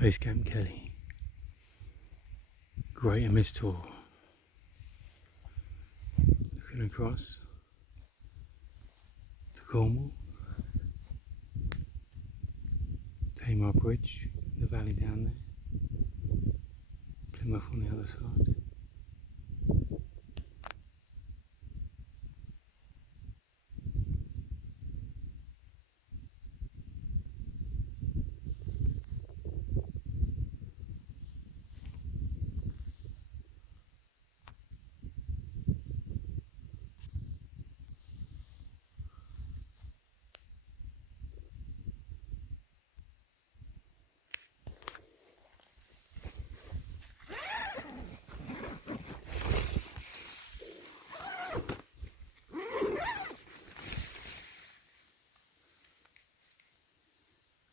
Base Camp Kelly, Greater Mistor, looking across to Cornwall, Tamar Bridge, the valley down there, Plymouth on the other side.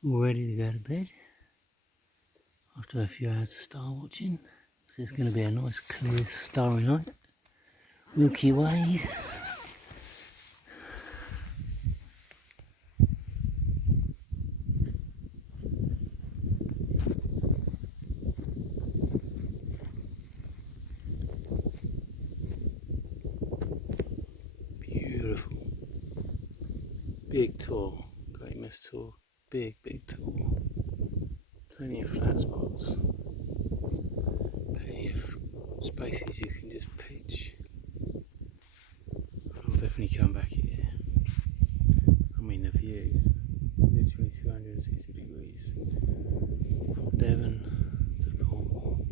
All ready to go to bed after a few hours of star watching. So it's going to be a nice clear starry night. Milky Ways. Beautiful. Big tour. Great Mist tour. Big tour. Plenty of flat spots. Plenty of spaces you can just pitch. I'll definitely come back here. I mean the views. Literally 260 degrees. From Devon to Cornwall.